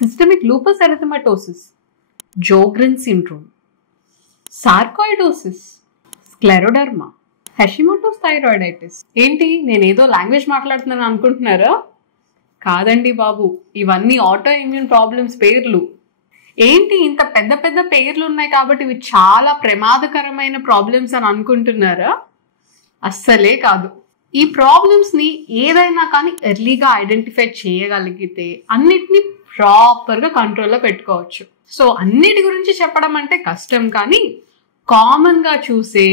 Systemic lupus erythematosus, Sjogren syndrome, sarcoidosis, scleroderma, Hashimoto's thyroiditis. ఏంటి నేనేదో language మాట్లాడుతున్నాను అనుకుంటున్నారా? కాదండి బాబు, ఇవన్నీ ఆటో ఇమ్యూన్ ప్రాబ్లమ్స్ పేర్లు. ఏంటి ఇంత పెద్ద పెద్ద పేర్లు ఉన్నాయి కాబట్టి ఇవి చాలా ప్రమాదకరమైన ప్రాబ్లమ్స్ అని అనుకుంటున్నారా? అస్సలే కాదు. ఈ ప్రాబ్లమ్స్ ని ఏదైనా కానీ ఎర్లీగా ఐడెంటిఫై చేయగలిగితే అన్నిటినీ ప్రాపర్గా కంట్రోల్లో పెట్టుకోవచ్చు. సో అన్నిటి గురించి చెప్పడం అంటే కష్టం, కానీ కామన్ గా చూసే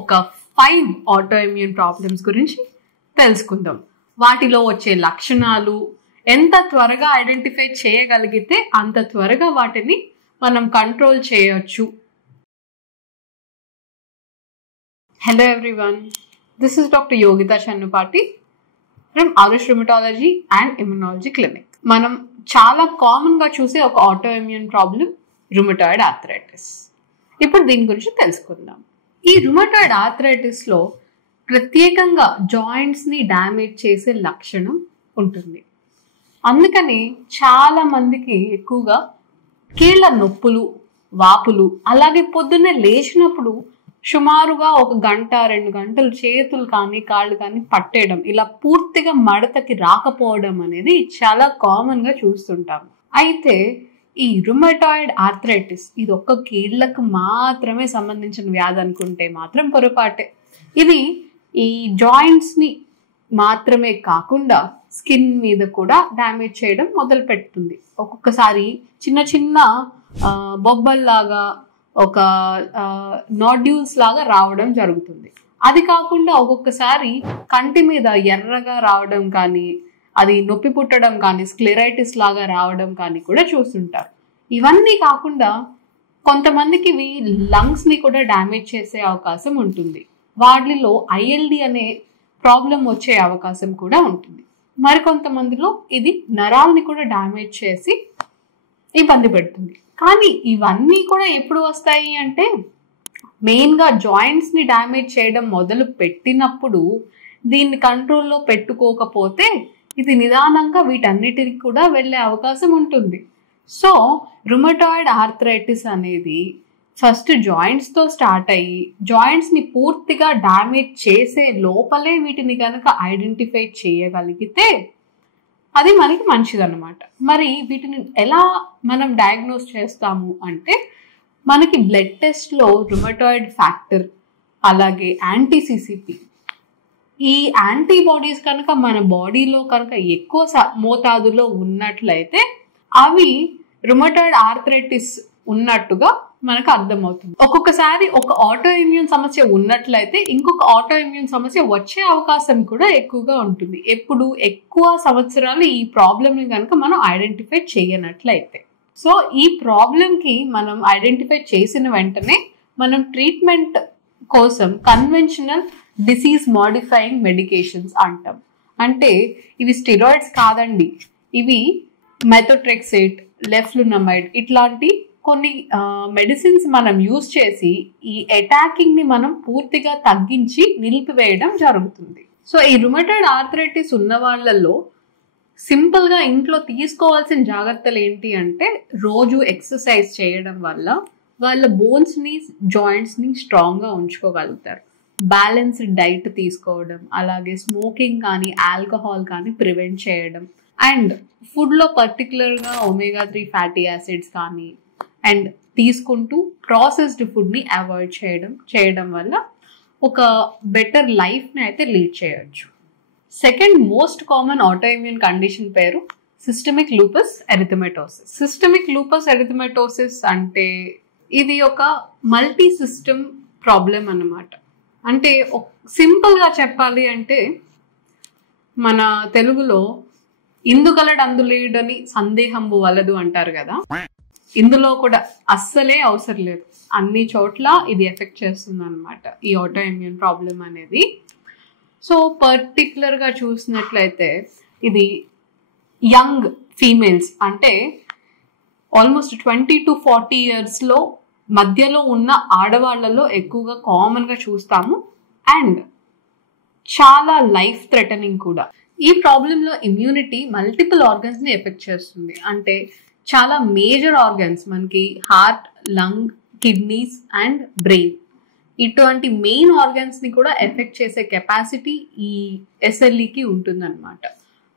ఒక 5 ఆటో ఇమ్యూన్ ప్రాబ్లమ్స్ గురించి తెలుసుకుందాం. వాటిలో వచ్చే లక్షణాలు ఎంత త్వరగా ఐడెంటిఫై చేయగలిగితే అంత త్వరగా వాటిని మనం కంట్రోల్ చేయొచ్చు. Hello everyone, this is doctor Yogita Channupati from Aarush rheumatology and immunology clinic. మనం చాలా కామన్ గా చూసే ఒక auto immune problem rheumatoid arthritis. ఇప్పుడు దీని గురించి తెలుసుకుందాం. ఈ రుమటాయిడ్ ఆర్థరైటిస్ లో ప్రత్యేకంగా జాయింట్స్ ని డ్యామేజ్ చేసే లక్షణం ఉంటుంది. అందుకని చాలా మందికి ఎక్కువగా కీళ్ళ నొప్పులు, వాపులు, అలాగే పొద్దున్నే లేచినప్పుడు సుమారుగా 1 గంట 2 గంటలు చేతులు కానీ కాళ్ళు కానీ పట్టేయడం, ఇలా పూర్తిగా మడతకి రాకపోవడం అనేది చాలా కామన్ గా చూస్తుంటాం. అయితే ఈ రుమటాయిడ్ ఆర్థరైటిస్ ఇది ఒక్క కీళ్ళకు మాత్రమే సంబంధించిన వ్యాధి అనుకుంటే మాత్రం పొరపాటే. ఇది ఈ జాయింట్స్ ని మాత్రమే కాకుండా స్కిన్ మీద కూడా డ్యామేజ్ చేయడం మొదలు పెడుతుంది. ఒక్కొక్కసారి చిన్న చిన్న బొబ్బల్లాగా, ఒక నాడ్యూల్స్ లాగా రావడం జరుగుతుంది. అది కాకుండా ఒక్కొక్కసారి కంటి మీద ఎర్రగా రావడం కానీ, అది నొప్పి పుట్టడం కానీ, స్క్లెరైటిస్ లాగా రావడం కానీ కూడా చూస్తుంటారు. ఇవన్నీ కాకుండా కొంతమందికి ఇవి లంగ్స్ ని కూడా డ్యామేజ్ చేసే అవకాశం ఉంటుంది. వాటిలో ఐఎల్డి అనే ప్రాబ్లం వచ్చే అవకాశం కూడా ఉంటుంది. మరికొంతమందిలో ఇది నరాల్ని కూడా డ్యామేజ్ చేసి ఇబ్బంది పెడుతుంది. కానీ ఇవన్నీ కూడా ఎప్పుడు వస్తాయి అంటే మెయిన్గా జాయింట్స్ని డ్యామేజ్ చేయడం మొదలు పెట్టినప్పుడు దీన్ని కంట్రోల్లో పెట్టుకోకపోతే ఇది నిదానంగా వీటన్నిటికి కూడా వెళ్ళే అవకాశం ఉంటుంది. సో రుమటాయిడ్ ఆర్థరైటిస్ అనేది ఫస్ట్ జాయింట్స్తో స్టార్ట్ అయ్యి జాయింట్స్ని పూర్తిగా డ్యామేజ్ చేసే లోపలే వీటిని కనుక ఐడెంటిఫై చేయగలిగితే అది మనకి మంచిదన్నమాట. మరి వీటిని ఎలా మనం డయాగ్నోస్ చేస్తాము అంటే మనకి బ్లడ్ టెస్ట్లో రుమటాయిడ్ ఫ్యాక్టర్, అలాగే యాంటీ-సిసిపి, ఈ యాంటీబాడీస్ కనుక మన బాడీలో కనుక ఎక్కువ మోతాదులో ఉన్నట్లయితే అవి రుమటాయిడ్ ఆర్థరైటిస్ ఉన్నట్టుగా మనకు అర్థమవుతుంది. ఒక్కొక్కసారి ఒక ఆటో ఇమ్యూన్ సమస్య ఉన్నట్లయితే ఇంకొక ఆటో ఇమ్యూన్ సమస్య వచ్చే అవకాశం కూడా ఎక్కువగా ఉంటుంది. ఎప్పుడు ఎక్కువ సంవత్సరాలు ఈ ప్రాబ్లమ్ని కనుక మనం ఐడెంటిఫై చేయనట్లయితే. సో ఈ ప్రాబ్లంకి మనం ఐడెంటిఫై చేసిన వెంటనే మనం ట్రీట్మెంట్ కోసం కన్వెన్షనల్ డిసీజ్ మాడిఫైయింగ్ మెడికేషన్స్ అంటాం. అంటే ఇవి స్టెరాయిడ్స్ కాదండి, ఇవి మెథోట్రెక్సేట్, లెఫ్లునమైడ్ ఇట్లాంటి కొన్ని మెడిసిన్స్ మనం యూజ్ చేసి ఈ అటాకింగ్ ని మనం పూర్తిగా తగ్గించి నిలిపివేయడం జరుగుతుంది. సో ఈ రుమటాయిడ్ ఆర్థరైటిస్ ఉన్న వాళ్ళల్లో సింపుల్ గా ఇంట్లో తీసుకోవాల్సిన జాగ్రత్తలు ఏంటి అంటే రోజు ఎక్సర్సైజ్ చేయడం వల్ల వాళ్ళ బోన్స్ ని, జాయింట్స్ ని స్ట్రాంగ్ గా ఉంచుకోగలుగుతారు. బ్యాలెన్స్డ్ డైట్ తీసుకోవడం, అలాగే స్మోకింగ్ కానీ ఆల్కహాల్ కానీ ప్రివెంట్ చేయడం, అండ్ ఫుడ్ లో పర్టికులర్గా omega-3 ఫ్యాటీ యాసిడ్స్ కానీ అండ్ తీసుకుంటూ ప్రాసెస్డ్ ఫుడ్ని అవాయిడ్ చేయడం వల్ల ఒక బెటర్ లైఫ్ని అయితే లీడ్ చేయొచ్చు. Second most common auto immune condition పేరు systemic lupus erythematosus. Systemic lupus erythematosus అంటే ఇది ఒక మల్టీ సిస్టమ్ ప్రాబ్లం అన్నమాట. అంటే సింపుల్గా చెప్పాలి అంటే మన తెలుగులో ఇందుగలడు అందులేడని సందేహంబు వలదు అంటారు కదా, ఇందులో కూడా అస్సలే అవసరం లేదు. అన్ని చోట్ల ఇది ఎఫెక్ట్ చేస్తుంది అనమాట ఈ ఆటో ఇమ్యూన్ ప్రాబ్లం అనేది. సో పర్టికులర్గా చూసినట్లయితే ఇది యంగ్ ఫీమేల్స్ అంటే ఆల్మోస్ట్ 20 to 40 years మధ్యలో ఉన్న ఆడవాళ్లలో ఎక్కువగా కామన్గా చూస్తాము. అండ్ చాలా లైఫ్ థ్రెటనింగ్ కూడా. ఈ ప్రాబ్లంలో ఇమ్యూనిటీ మల్టిపుల్ ఆర్గన్స్ని ఎఫెక్ట్ చేస్తుంది. అంటే చాలా మేజర్ ఆర్గన్స్ మనకి heart, lung, kidneys and brain, ఇటువంటి మెయిన్ ఆర్గన్స్ ని కూడా ఎఫెక్ట్ చేసే కెపాసిటీ ఈ SLEకి ఉంటుందన్నమాట.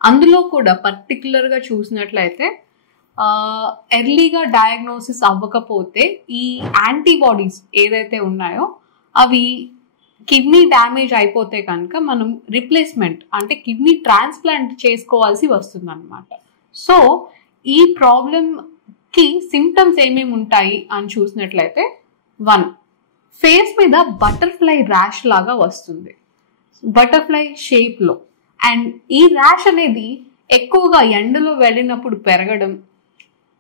అందులో కూడా పర్టికులర్గా చూసినట్లయితే ఎర్లీగా డయాగ్నోసిస్ అవ్వకపోతే ఈ యాంటీబాడీస్ ఏదైతే ఉన్నాయో అవి కిడ్నీ డ్యామేజ్ అయిపోతే కనుక మనం రిప్లేస్మెంట్ అంటే కిడ్నీ ట్రాన్స్ప్లాంట్ చేసుకోవాల్సి వస్తుంది అనమాట. సో ఈ ప్రాబ్లంకి సిమ్టమ్స్ ఏమేమి ఉంటాయి అని చూసినట్లయితే, 1, ఫేస్ మీద బటర్ఫ్లై ర్యాష్ లాగా వస్తుంది, బటర్ఫ్లై షేప్లో. అండ్ ఈ ర్యాష్ అనేది ఎక్కువగా ఎండలో వెళ్ళినప్పుడు పెరగడం,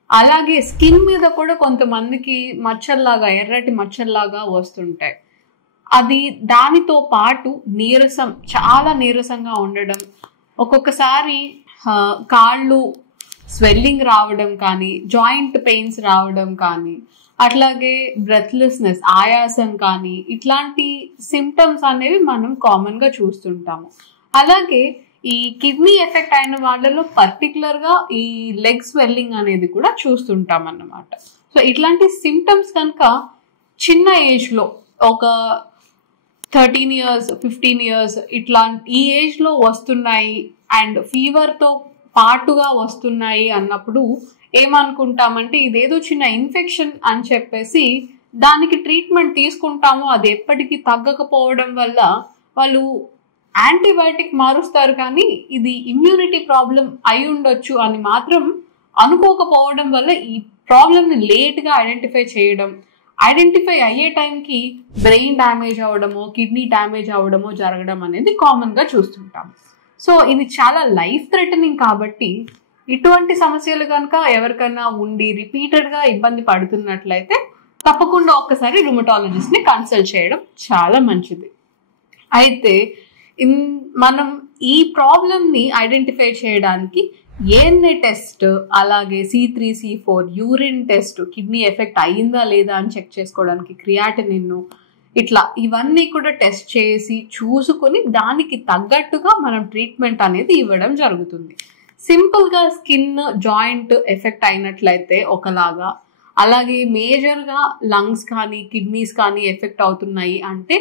అలాగే స్కిన్ మీద కూడా కొంతమందికి మచ్చల్లాగా, ఎర్రటి మచ్చల్లాగా వస్తుంటాయి. అది దానితో పాటు నీరసం, చాలా నీరసంగా ఉండడం, ఒక్కొక్కసారి కాళ్ళు స్వెల్లింగ్ రావడం కానీ, జాయింట్ పెయిన్స్ రావడం కానీ, అట్లాగే బ్రెత్లెస్నెస్, ఆయాసం కానీ, ఇట్లాంటి సిమ్టమ్స్ అనేవి మనం కామన్గా చూస్తుంటాము. అలాగే ఈ కిడ్నీ ఎఫెక్ట్ అయిన వాళ్ళలో పర్టికులర్గా ఈ లెగ్ స్వెల్లింగ్ అనేది కూడా చూస్తుంటాం అన్నమాట. సో ఇట్లాంటి సిమ్టమ్స్ కనుక చిన్న ఏజ్లో, ఒక 13 years 15 years ఈ ఏజ్లో వస్తున్నాయి అండ్ ఫీవర్తో పాటుగా వస్తున్నాయి అన్నప్పుడు ఏమనుకుంటామంటే ఇదేదో చిన్న ఇన్ఫెక్షన్ అని చెప్పేసి దానికి ట్రీట్మెంట్ తీసుకుంటాము. అది ఎప్పటికీ తగ్గకపోవడం వల్ల వాళ్ళు యాంటీబయాటిక్ మారుస్తారు, కానీ ఇది ఇమ్యూనిటీ ప్రాబ్లం అయి ఉండొచ్చు అని మాత్రం అనుకోకపోవడం వల్ల ఈ ప్రాబ్లమ్ని లేట్గా ఐడెంటిఫై అయ్యే టైంకి బ్రెయిన్ డ్యామేజ్ అవ్వడమో, కిడ్నీ డ్యామేజ్ అవ్వడమో జరగడం అనేది కామన్గా చూస్తుంటాం. సో ఇది చాలా లైఫ్ థ్రెటనింగ్ కాబట్టి ఇటువంటి సమస్యలు కనుక ఎవరికైనా ఉండి రిపీటెడ్గా ఇబ్బంది పడుతున్నట్లయితే తప్పకుండా ఒక్కసారి రుమటాలజిస్ట్ని కన్సల్ట్ చేయడం చాలా మంచిది. అయితే మనం ఈ ప్రాబ్లమ్ని ఐడెంటిఫై చేయడానికి ANA టెస్ట్, అలాగే C3, C4 urine test, kidney effect అయ్యిందా లేదా అని చెక్ చేసుకోవడానికి క్రియాటినిన్, ఇట్లా ఇవన్నీ కూడా టెస్ట్ చేసి చూసుకొని దానికి తగ్గట్టుగా మనం ట్రీట్మెంట్ అనేది ఇవ్వడం జరుగుతుంది. సింపుల్గా స్కిన్, జాయింట్ ఎఫెక్ట్ అయినట్లయితే ఒకలాగా, అలాగే మేజర్గా లంగ్స్ కానీ కిడ్నీస్ కానీ ఎఫెక్ట్ అవుతున్నాయి అంటే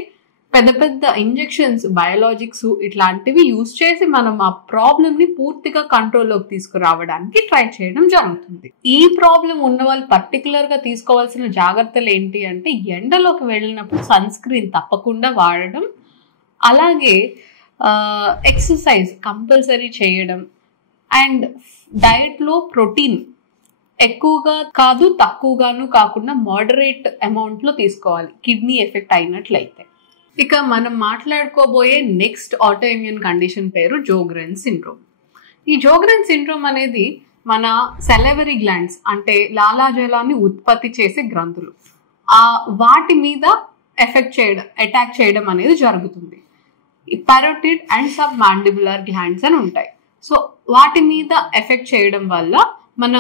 పెద్ద పెద్ద ఇంజెక్షన్స్, బయోలాజిక్స్ ఇట్లాంటివి యూజ్ చేసి మనం ఆ ప్రాబ్లమ్ని పూర్తిగా కంట్రోల్లోకి తీసుకురావడానికి ట్రై చేయడం జరుగుతుంది. ఈ ప్రాబ్లం ఉన్న వాళ్ళు పర్టికులర్గా తీసుకోవాల్సిన జాగ్రత్తలు ఏంటి అంటే ఎండలోకి వెళ్ళినప్పుడు సన్ స్క్రీన్ తప్పకుండా వాడడం, అలాగే ఎక్సర్సైజ్ కంపల్సరీ చేయడం, అండ్ డయట్లో ప్రోటీన్ ఎక్కువగా కాదు తక్కువగాను కాకుండా మోడరేట్ అమౌంట్లో తీసుకోవాలి కిడ్నీ ఎఫెక్ట్ అయినట్లయితే. ఇక మనం మాట్లాడుకోబోయే నెక్స్ట్ ఆటోఇమ్యూన్ కండిషన్ పేరు జోగ్రెన్స్ సిండ్రోమ్. ఈ జోగ్రెన్స్ సిండ్రోమ్ అనేది మన సెలవరీ గ్లాండ్స్ అంటే లాలాజలాన్ని ఉత్పత్తి చేసే గ్రంథులు, వాటి మీద అటాక్ చేయడం అనేది జరుగుతుంది. పారోటిడ్ అండ్ సబ్ మాండిబులర్ గ్లాండ్స్ అని ఉంటాయి. సో వాటి మీద ఎఫెక్ట్ చేయడం వల్ల మన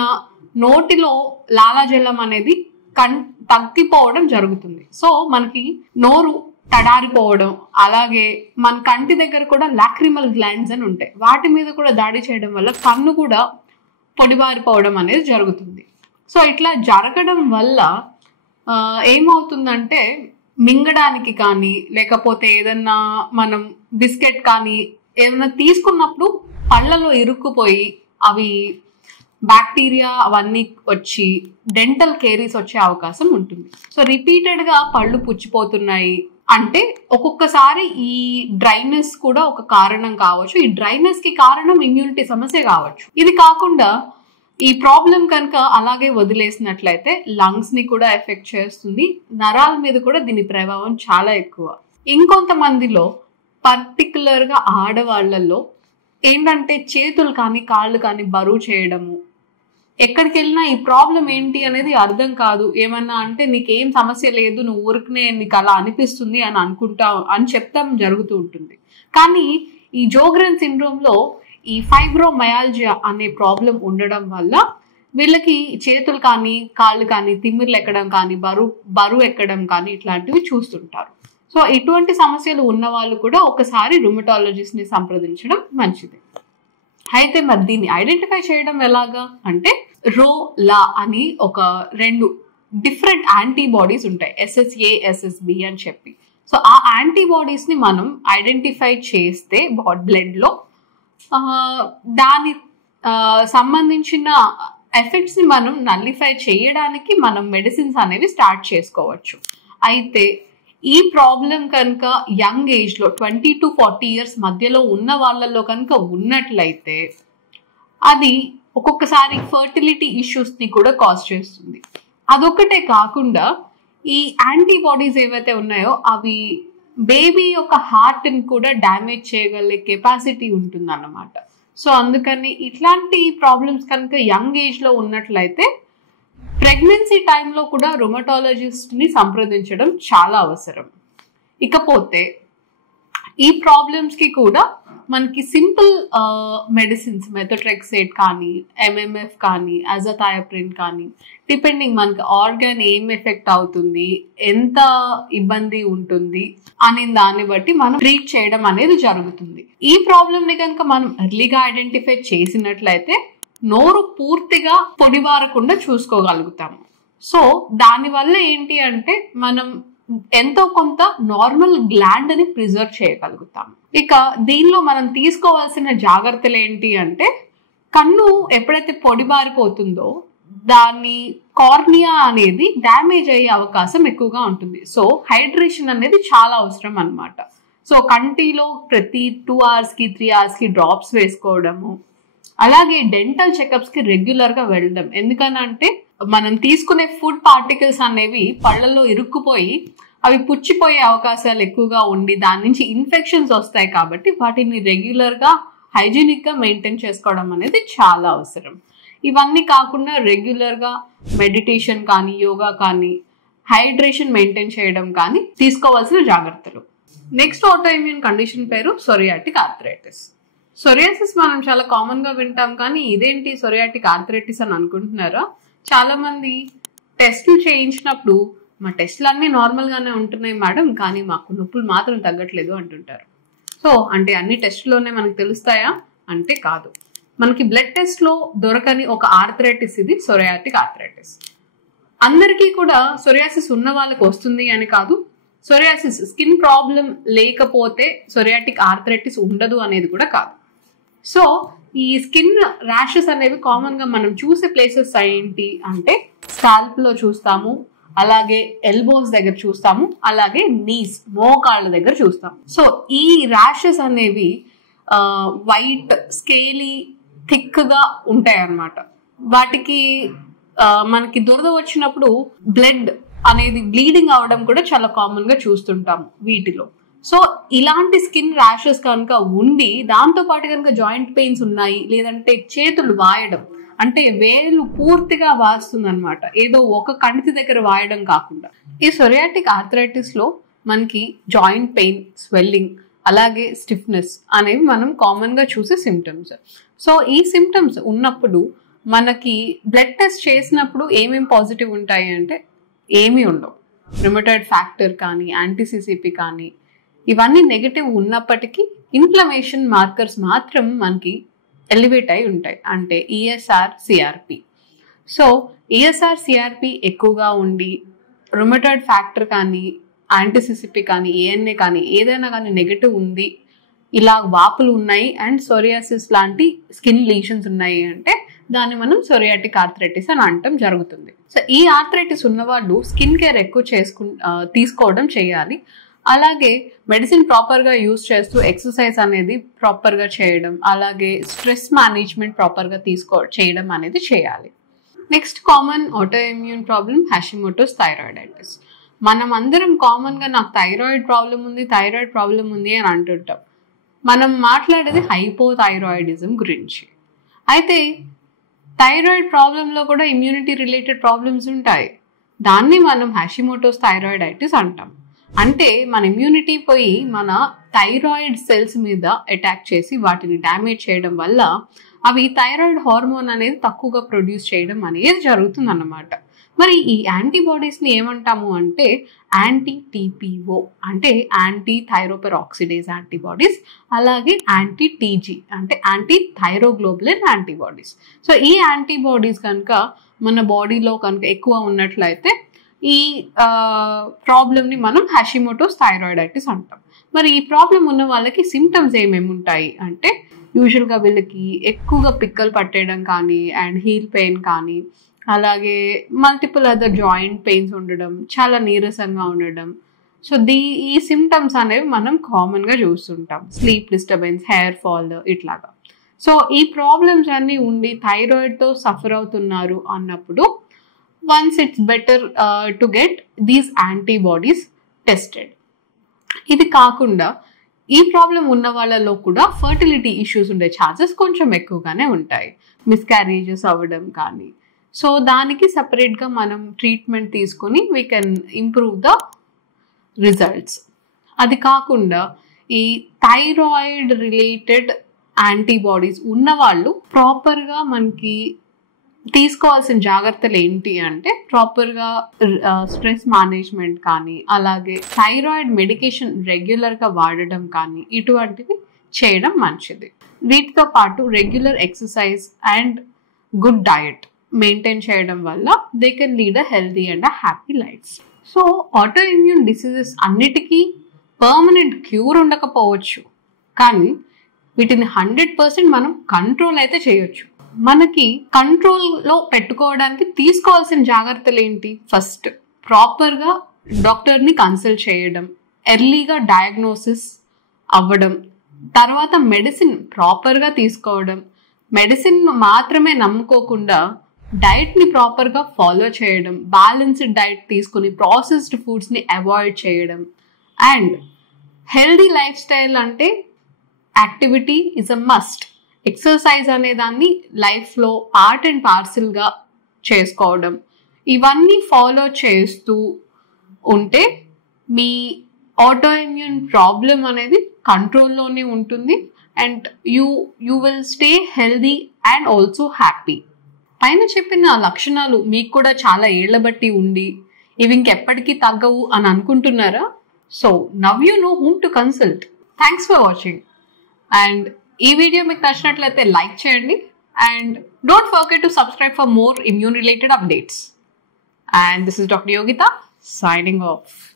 నోటిలో లాలాజలం అనేది తగ్గిపోవడం జరుగుతుంది. సో మనకి నోరు తడారిపోవడం, అలాగే మన కంటి దగ్గర కూడా లాక్రిమల్ గ్లాండ్స్ అని ఉంటాయి, వాటి మీద కూడా దాడి చేయడం వల్ల కన్ను కూడా పొడిబారిపోవడం అనేది జరుగుతుంది. సో ఇట్లా జరగడం వల్ల ఏమవుతుందంటే మింగడానికి కానీ, లేకపోతే ఏదన్నా మనం బిస్కెట్ కానీ ఏదైనా తీసుకున్నప్పుడు పళ్ళలో ఇరుక్కుపోయి అవి బ్యాక్టీరియా అవన్నీ వచ్చి డెంటల్ కేరీస్ వచ్చే అవకాశం ఉంటుంది. సో రిపీటెడ్గా పళ్ళు పుచ్చిపోతున్నాయి అంటే ఒక్కొక్కసారి ఈ డ్రైనెస్ కూడా ఒక కారణం కావచ్చు. ఈ డ్రైనెస్కి కారణం ఇమ్యూనిటీ సమస్య కావచ్చు. ఇది కాకుండా ఈ ప్రాబ్లం కనుక అలాగే వదిలేసినట్లయితే లంగ్స్ని కూడా ఎఫెక్ట్ చేస్తుంది, నరాల మీద కూడా దీని ప్రభావం చాలా ఎక్కువ. ఇంకొంతమందిలో పర్టికులర్గా ఆడవాళ్లలో ఏంటంటే చేతులు కానీ కాళ్ళు కానీ బరువు చేయడము, ఎక్కడికి వెళ్ళినా ఈ ప్రాబ్లం ఏంటి అనేది అర్థం కాదు, ఏమన్నా అంటే నీకేం సమస్య లేదు, నువ్వు ఊరికనే నీకు అలా అనిపిస్తుంది అని అనుకుంటావు అని చెప్తాం జరుగుతూ ఉంటుంది. కానీ ఈ జోగ్రెన్స్ సిండ్రోమ్లో ఈ ఫైబ్రోమయాల్జియా అనే ప్రాబ్లం ఉండడం వల్ల వీళ్ళకి చేతులు కానీ కాళ్ళు కానీ తిమ్మిర్లు ఎక్కడం కానీ బరువు ఎక్కడం కానీ ఇట్లాంటివి చూస్తుంటారు. సో ఇటువంటి సమస్యలు ఉన్న వాళ్ళు కూడా ఒకసారి రుమటాలజిస్ట్ని సంప్రదించడం మంచిది. అయితే మరి దీన్ని ఐడెంటిఫై చేయడం ఎలాగా అంటే రోలా అని ఒక 2 డిఫరెంట్ యాంటీబాడీస్ ఉంటాయి, SSA SSB అని చెప్పి. సో ఆ యాంటీబాడీస్ ని మనం ఐడెంటిఫై చేస్తే బ్లడ్ లో దాని సంబంధించిన ఎఫెక్ట్స్ ని మనం నల్లిఫై చేయడానికి మనం మెడిసిన్స్ అనేవి స్టార్ట్ చేసుకోవచ్చు. అయితే ఈ ప్రాబ్లం కనుక యంగ్ ఏజ్ లో 20 to 40 years మధ్యలో ఉన్న వాళ్ళలో కనుక ఉన్నట్లయితే అది ఒక్కొక్కసారి ఫర్టిలిటీ ఇష్యూస్ ని కూడా కాజ్ చేస్తుంది. అదొక్కటే కాకుండా ఈ యాంటీబాడీస్ ఏవైతే ఉన్నాయో అవి బేబీ యొక్క హార్ట్ ని కూడా డ్యామేజ్ చేయగలిగే కెపాసిటీ ఉంటుంది అన్నమాట. సో అందుకని ఇట్లాంటి ప్రాబ్లమ్స్ కనుక యంగ్ ఏజ్ లో ఉన్నట్లయితే ప్రెగ్నెన్సీ టైంలో కూడా రుమటాలజిస్ట్ ని సంప్రదించడం చాలా అవసరం. ఇకపోతే ఈ ప్రాబ్లమ్స్ కి కూడా మనకి సింపుల్ మెడిసిన్స్ మెథోట్రెక్సేట్ కానీ, MMF కానీ, అజథాయోప్రిన్ కానీ, డిపెండింగ్ మనకి ఆర్గాన్ ఏం ఎఫెక్ట్ అవుతుంది, ఎంత ఇబ్బంది ఉంటుంది అనే దాన్ని బట్టి మనం ట్రీట్ చేయడం అనేది జరుగుతుంది. ఈ ప్రాబ్లమ్ ని కనుక మనం ఎర్లీగా ఐడెంటిఫై చేసినట్లయితే నోరు పూర్తిగా పొడిబారకుండా చూసుకోగలుగుతాము. సో దానివల్ల ఏంటి అంటే మనం ఎంతో కొంత నార్మల్ గ్లాండ్ ని ప్రిజర్వ్ చేయగలుగుతాం. ఇక దీనిలో మనం తీసుకోవాల్సిన జాగ్రత్తలు ఏంటి అంటే, కన్ను ఎప్పుడైతే పొడిబారిపోతుందో దాని కార్నియా అనేది డ్యామేజ్ అయ్యే అవకాశం ఎక్కువగా ఉంటుంది. సో హైడ్రేషన్ అనేది చాలా అవసరం అన్నమాట. సో కంటిలో ప్రతి 2 hours కి 3 hours కి డ్రాప్స్ వేసుకోవడము, అలాగే డెంటల్ చెకప్స్ కి రెగ్యులర్ గా వెళ్ళడం. ఎందుకనంటే మనం తీసుకునే ఫుడ్ పార్టికల్స్ అనేవి పళ్ళల్లో ఇరుక్కుపోయి అవి పుచ్చిపోయే అవకాశాలు ఎక్కువగా ఉండి దాని నుంచి ఇన్ఫెక్షన్స్ వస్తాయి. కాబట్టి వాటిని రెగ్యులర్ గా హైజీనిక్ గా మెయింటైన్ చేసుకోవడం అనేది చాలా అవసరం. ఇవన్నీ కాకుండా రెగ్యులర్ గా మెడిటేషన్ కానీ, యోగా కానీ, హైడ్రేషన్ మెయింటైన్ చేయడం కానీ తీసుకోవాల్సిన జాగ్రత్తలు. నెక్స్ట్ ఆటో ఇమ్యూన్ కండిషన్ పేరు సోరియాటిక్ ఆర్థరైటిస్. సోరియాసిస్ మనం చాలా కామన్ గా వింటాం, కానీ ఇదేంటి సోరియాటిక్ ఆర్థరైటిస్ అని అనుకుంటున్నారా? చాలా మంది టెస్టులు చేయించినప్పుడు మా టెస్టులు అన్నీ నార్మల్ గానే ఉంటున్నాయి మేడం, కానీ మాకు నొప్పులు మాత్రం తగ్గట్లేదు అంటుంటారు. సో అంటే అన్ని టెస్టులోనే మనకు తెలుస్తాయా అంటే కాదు. మనకి బ్లడ్ టెస్ట్ లో దొరకని ఒక ఆర్థరైటిస్ ఇది సోరియాటిక్ ఆర్థరైటిస్. అందరికీ కూడా సోరియాసిస్ ఉన్న వాళ్ళకి వస్తుంది అని కాదు, సోరియాసిస్ స్కిన్ ప్రాబ్లం లేకపోతే సోరియాటిక్ ఆర్థరైటిస్ ఉండదు అనేది కూడా కాదు. సో ఈ స్కిన్ ర్యాషెస్ అనేవి కామన్ గా మనం చూసే ప్లేసెస్ ఏంటి అంటే స్కాల్ప్ లో చూస్తాము, అలాగే ఎల్బోస్ దగ్గర చూస్తాము, అలాగే నీస్ మోకాళ్ళ దగ్గర చూస్తాము. సో ఈ ర్యాషెస్ అనేవి వైట్ స్కేలీ థిక్ గా ఉంటాయి అన్నమాట. వాటికి మనకి దురద వచ్చినప్పుడు బ్లడ్ అనేది బ్లీడింగ్ అవడం కూడా చాలా కామన్ గా చూస్తుంటాము వీటిలో. సో ఇలాంటి స్కిన్ ర్యాషెస్ కనుక ఉండి దాంతో పాటు కనుక జాయింట్ పెయిన్స్ ఉన్నాయి, లేదంటే చేతులు వాయడం, అంటే వేలు పూర్తిగా వాస్తుంది అనమాట, ఏదో ఒక కణితి దగ్గర వాయడం కాకుండా. ఈ సోరియాటిక్ ఆర్థరైటిస్ లో మనకి జాయింట్ పెయిన్, స్వెల్లింగ్, అలాగే స్టిఫ్నెస్ అనేవి మనం కామన్ గా చూసే సిమ్టమ్స్. సో ఈ సిమ్టమ్స్ ఉన్నప్పుడు మనకి బ్లడ్ టెస్ట్ చేసినప్పుడు ఏమేం పాజిటివ్ ఉంటాయి అంటే ఏమీ ఉండవు. రుమటాయిడ్ ఫ్యాక్టర్ కానీ, యాంటీసీసీపీ కానీ ఇవన్నీ నెగటివ్ ఉన్నప్పటికీ ఇన్ఫ్లమేషన్ మార్కర్స్ మాత్రం మనకి ఎలివేట్ అయి ఉంటాయి, అంటే ESR CRP. So ESR CRP ఎక్కువగా ఉండి రుమటాయిడ్ ఫ్యాక్టర్ కానీ, యాంటీసీసీపీ కానీ, ANA కానీ ఏదైనా కానీ నెగటివ్ ఉంది, ఇలా వాపులు ఉన్నాయి అండ్ సోరియాసిస్ లాంటి స్కిన్ లీషన్స్ ఉన్నాయి అంటే దాన్ని మనం సోరియాటిక్ ఆర్థరైటిస్ అని అనటం జరుగుతుంది. సో ఈ ఆర్థరైటిస్ ఉన్నవాళ్ళు స్కిన్ కేర్ ఎక్కువ తీసుకోవడం చేయాలి. అలాగే మెడిసిన్ ప్రాపర్గా యూజ్ చేస్తూ ఎక్సర్సైజ్ అనేది ప్రాపర్గా చేయడం, అలాగే స్ట్రెస్ మేనేజ్మెంట్ ప్రాపర్గా చేయడం అనేది చేయాలి. Next common auto immune problem Hashimoto's thyroiditis. మనం అందరం కామన్గా నాకు థైరాయిడ్ ప్రాబ్లం ఉంది అని అంటుంటాం. మనం మాట్లాడేది హైపోథైరాయిడిజం గురించి. అయితే థైరాయిడ్ ప్రాబ్లంలో కూడా ఇమ్యూనిటీ రిలేటెడ్ ప్రాబ్లమ్స్ ఉంటాయి. దాన్ని మనం హాషిమోటోస్ థైరాయిడైటిస్ అంటాం. అంటే మన ఇమ్యూనిటీ పోయి మన థైరాయిడ్ సెల్స్ మీద అటాక్ చేసి వాటిని డ్యామేజ్ చేయడం వల్ల అవి థైరాయిడ్ హార్మోన్ అనేది తక్కువగా ప్రొడ్యూస్ చేయడం అనేది జరుగుతుంది అన్నమాట. మరి ఈ యాంటీబాడీస్ని ఏమంటాము అంటే యాంటీ టీపీఓ అంటే యాంటీ థైరోపెరాక్సిడేజ్ యాంటీబాడీస్, అలాగే యాంటీ టీజీ అంటే యాంటీ థైరోగ్లోబులిన్ యాంటీబాడీస్. సో ఈ యాంటీబాడీస్ కనుక మన బాడీలో కనుక ఎక్కువ ఉన్నట్లయితే ఈ ప్రాబ్లమ్ని మనం హషిమోటోస్ థైరాయిడైటిస్ అంటాం. మరి ఈ ప్రాబ్లం ఉన్న వాళ్ళకి సిమ్టమ్స్ ఏమేమి ఉంటాయి అంటే యూజువల్గా వీళ్ళకి ఎక్కువగా పిక్కలు పట్టేయడం కానీ అండ్ హీల్ పెయిన్ కానీ, అలాగే మల్టిపుల్ అదర్ జాయింట్ పెయిన్స్ ఉండడం, చాలా నీరసంగా ఉండడం. సో ఈ సిమ్టమ్స్ అనేవి మనం కామన్గా చూస్తుంటాం. స్లీప్ డిస్టర్బెన్స్, హెయిర్ ఫాల్ ఇట్లాగా. సో ఈ ప్రాబ్లమ్స్ అన్నీ ఉండి థైరాయిడ్తో సఫర్ అవుతున్నారు అన్నప్పుడు once it's better to get these antibodies tested. ఇది కాకుండా ఈ ప్రాబ్లం ఉన్న వాళ్ళలో కూడా ఫర్టిలిటీ ఇష్యూస్ ఉండే ఛాన్సెస్ కొంచెం ఎక్కువగానే ఉంటాయి, మిస్క్యారేజెస్ అవ్వడం కానీ. సో దానికి సపరేట్గా మనం ట్రీట్మెంట్ తీసుకొని we can improve the results. అది కాకుండా ఈ థైరాయిడ్ రిలేటెడ్ యాంటీబాడీస్ ఉన్నవాళ్ళు ప్రాపర్గా మనకి తీసుకోవాల్సిన జాగ్రత్తలు ఏంటి అంటే ప్రాపర్గా స్ట్రెస్ మేనేజ్మెంట్ కానీ, అలాగే థైరాయిడ్ మెడికేషన్ రెగ్యులర్గా వాడడం కానీ ఇటువంటివి చేయడం మంచిది. వీటితో పాటు regular exercise and good diet maintain చేయడం వల్ల they can lead a healthy and a happy life. So auto immune diseases అన్నిటికీ పర్మనెంట్ క్యూర్ ఉండకపోవచ్చు, కానీ వీటిని 100% మనం కంట్రోల్ అయితే చేయొచ్చు. మనకి కంట్రోల్లో పెట్టుకోవడానికి తీసుకోవాల్సిన జాగ్రత్తలు ఏంటి? ఫస్ట్ ప్రాపర్గా డాక్టర్ని కన్సల్ట్ చేయడం, ఎర్లీగా డయాగ్నోసిస్ అవ్వడం, తర్వాత మెడిసిన్ ప్రాపర్గా తీసుకోవడం, మెడిసిన్ మాత్రమే నమ్ముకోకుండా డైట్ని ప్రాపర్గా ఫాలో చేయడం, బ్యాలెన్స్డ్ డైట్ తీసుకుని ప్రాసెస్డ్ ఫుడ్స్ని అవాయిడ్ చేయడం. అండ్ హెల్దీ లైఫ్ స్టైల్ అంటే activity is a must. Exercise అనే దాన్ని లైఫ్లో పార్ట్ అండ్ పార్సిల్గా చేసుకోవడం, ఇవన్నీ ఫాలో చేస్తూ ఉంటే మీ ఆటో ఇమ్యూన్ ప్రాబ్లం అనేది కంట్రోల్లోనే ఉంటుంది and you will stay healthy and also happy. పైన చెప్పిన లక్షణాలు మీకు కూడా చాలా ఏళ్ల బట్టి ఉండి ఇవి ఇంకెప్పటికీ తగ్గవు అని అనుకుంటున్నారా? So now you know whom to consult. Thanks for watching. And ఈ వీడియో మీకు నచ్చినట్లయితే లైక్ చేయండి and don't forget to subscribe for more immune related updates. And this is Dr. Yogita signing off.